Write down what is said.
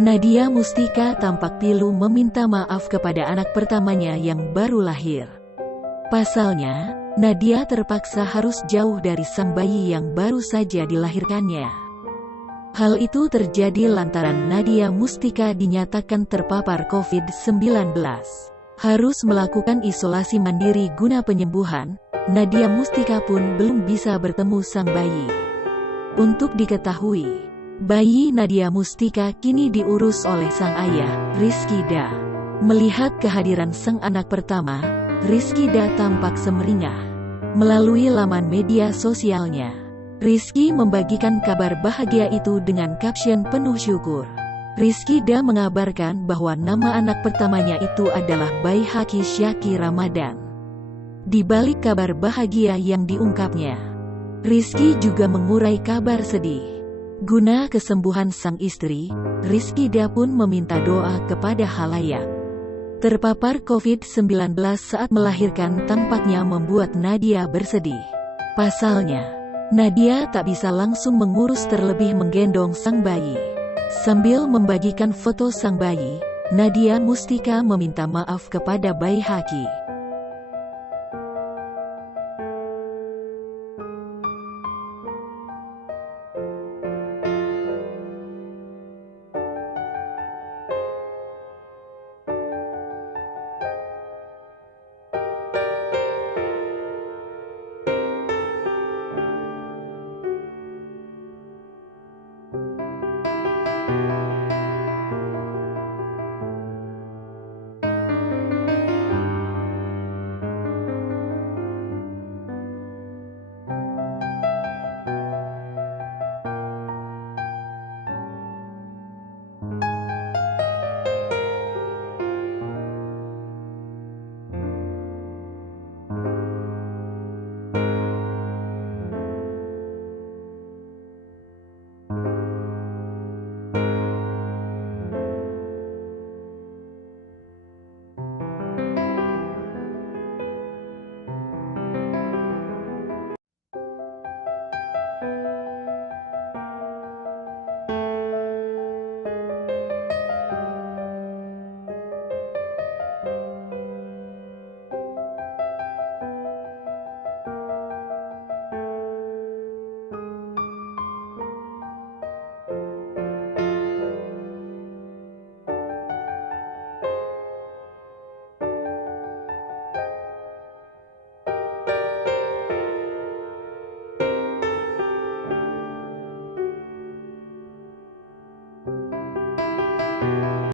Nadia Mustika tampak pilu meminta maaf kepada anak pertamanya yang baru lahir. Pasalnya, Nadia terpaksa harus jauh dari sang bayi yang baru saja dilahirkannya. Hal itu terjadi lantaran Nadia Mustika dinyatakan terpapar COVID-19. Harus melakukan isolasi mandiri guna penyembuhan, Nadia Mustika pun belum bisa bertemu sang bayi. Untuk diketahui, bayi Nadia Mustika kini diurus oleh sang ayah, Rizky Da. Melihat kehadiran sang anak pertama, Rizky Da tampak semeringah. Melalui laman media sosialnya, Rizky membagikan kabar bahagia itu dengan caption penuh syukur. Rizky Da mengabarkan bahwa nama anak pertamanya itu adalah Baihaqi Syaki Ramadan. Di balik kabar bahagia yang diungkapnya, Rizky juga mengurai kabar sedih. Guna kesembuhan sang istri, Rizky Da pun meminta doa kepada halayak. Terpapar COVID-19 saat melahirkan tampaknya membuat Nadia bersedih. Pasalnya, Nadia tak bisa langsung mengurus terlebih menggendong sang bayi. Sambil membagikan foto sang bayi, Nadia Mustika meminta maaf kepada Baihaqi.